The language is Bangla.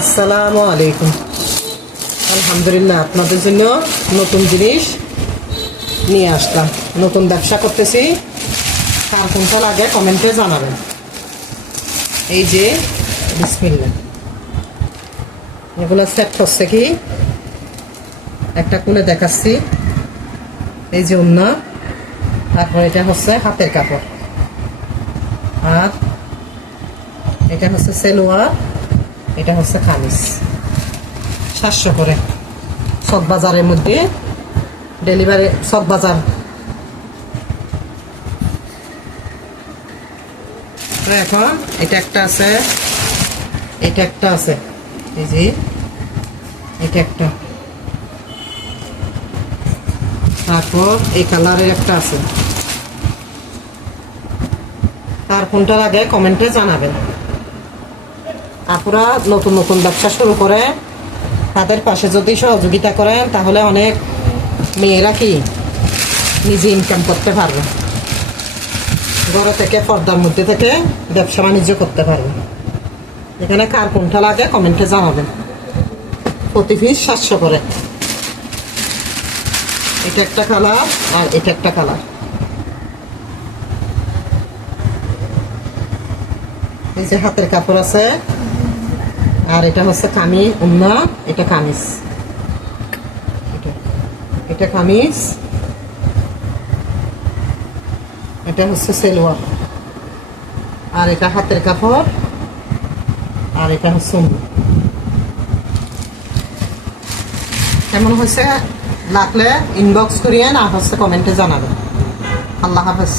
আসসালামু আলাইকুম। আলহামদুলিল্লাহ, আপনাদের জন্য নতুন জিনিস নিয়ে আসলাম। নতুন ব্যবসা করতেছি, কার কোনটা লাগে কমেন্টে জানাবেন। এই যে বিসমিল্লাহ, এগুলো সেট করছে কি একটা খুলে দেখাচ্ছি। এই যে ওড়না, তারপর এটা হচ্ছে হাতের কাপড়, আর এটা হচ্ছে সেলোয়ার, এটা হচ্ছে কামিজ। 700 করে সব বাজারের মধ্যে ডেলিভারি, সব বাজার। এখন এটা একটা আছে, এটা একটা আছে, এই যে এটা একটা, তারপর এই কালারের একটা আছে। তার কোনটা লাগে কমেন্টে জানাবেন। আপনারা নতুন নতুন ব্যবসা শুরু করে তাদের পাশে যদি সহযোগিতা করেন, তাহলে অনেক মেয়েরা কি নিজে ইনকাম করতে পারবে, ঘরে থেকে পর্দার মধ্যে থেকে ব্যবসা বাণিজ্য করতে পারবে। এখানে কার কোনটা লাগে কমেন্টে জানাবেন। প্রতি পিস 700 করে। এটা একটা কালার, আর এটা একটা কালার। এই যে হাতের কাপড় আছে, আর এটা হচ্ছে কামিজ, ওড়না, এটা কামিজ, এটা কামিজ, এটা হচ্ছে সেলোয়ার, আর এটা হাতের কাপড়, আর এটা হচ্ছে ওড়না। কেমন হয়েছে লাগলে ইনবক্স করিয়ে, না হচ্ছে কমেন্টে জানাবেন। আল্লাহ হাফেজ।